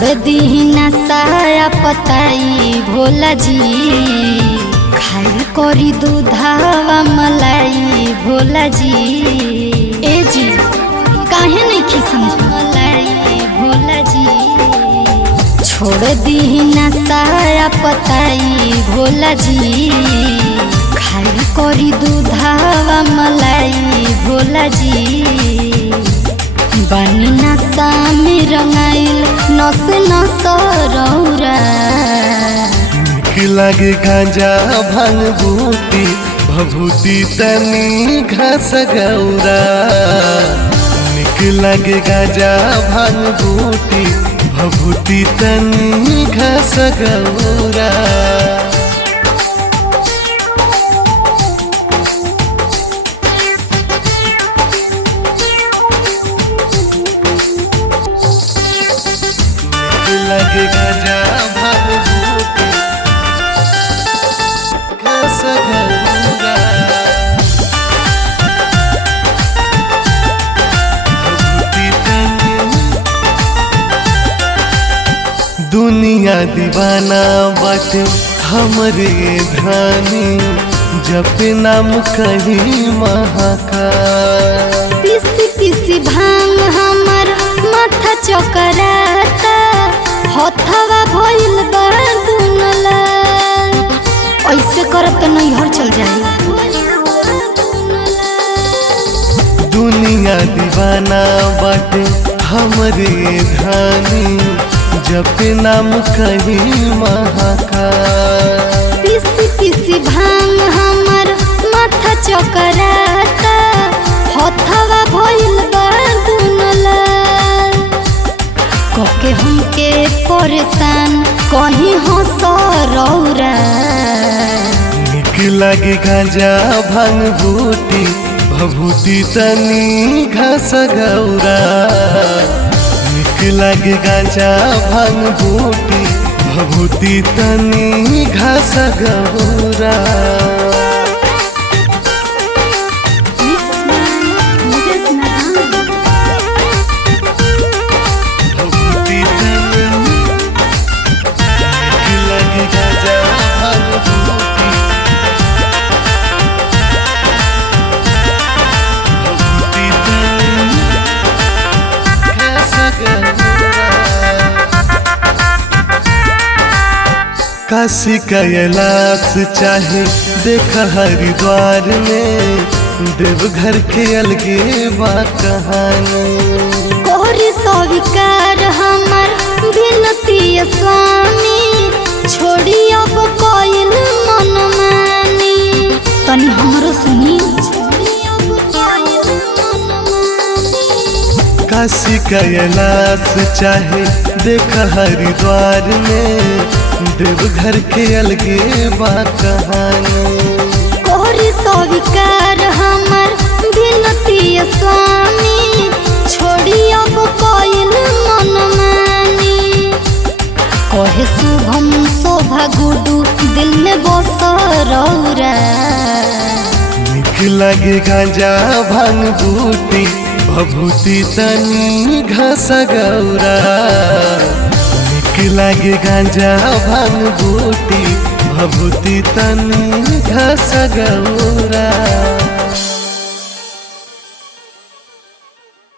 छोड़ दी नसाया पताई भोला जी, खाइल करी दूधावा मलाई भोला जी। ए जी काहे नहीं खिसम मलाई भोला जी, छोड़ दी नसाया पताई भोला जी, खाइल करी दूधावा मलाई भोला जी। बानी नशा में रंगाइल नस नस रौरा, निक लागे गांजा भांग बूटी भभूति तनी घास गौरा। निक लागे गांजा भांग बूटी भभूति तनी घास गौरा। लगे गांजा भांग बूटी घास गौरा। भभूति तनी दुनिया दीवाना बाटे हमरे धानी, जपे नाम कहीं महाकाल। पिसी पिसी भांग हमर माथा चकराता, हथवा भइल बा दुनला। ऐसे करत नहीं हर चल जाए। दुनिया दीवाना बाटे हमरे धानी, जपे नाम कहीं महाकाल। पिसी पिसी भांग हमर माथा चकराता, हथवा भइल बा दुनला। कके हमके परेशान कहीं हंस रौरा, निक लागे गांजा भांग बूटी भभूति तनी घास गौरा। निक लागे गांजा भांग बूटी भभूति तनी घास गौरा। काशी कैलाश चाहे देख हरिद्वार में, देवघर के अलगे बा कहानी। कोहरी स्वीकार हमर विनती स्वामी, छोड़ी अब कोइल मन मानी। तनी हमरो सुनी। काशी कैलाश चाहे देख हरिद्वार में, देवघर के अलगे बा कहानी। कोहरी स्वीकार हमर विनती स्वामी, छोड़ी अब कोइल मन मानी। कहे शुभम शोभा गुडू दिल में बस रौरा, निक लागे गांजा भांग बूटी भभूति तनी घास गौरा। निक लागे गांजा भांग बूटी भभूति तनी घास गौरा।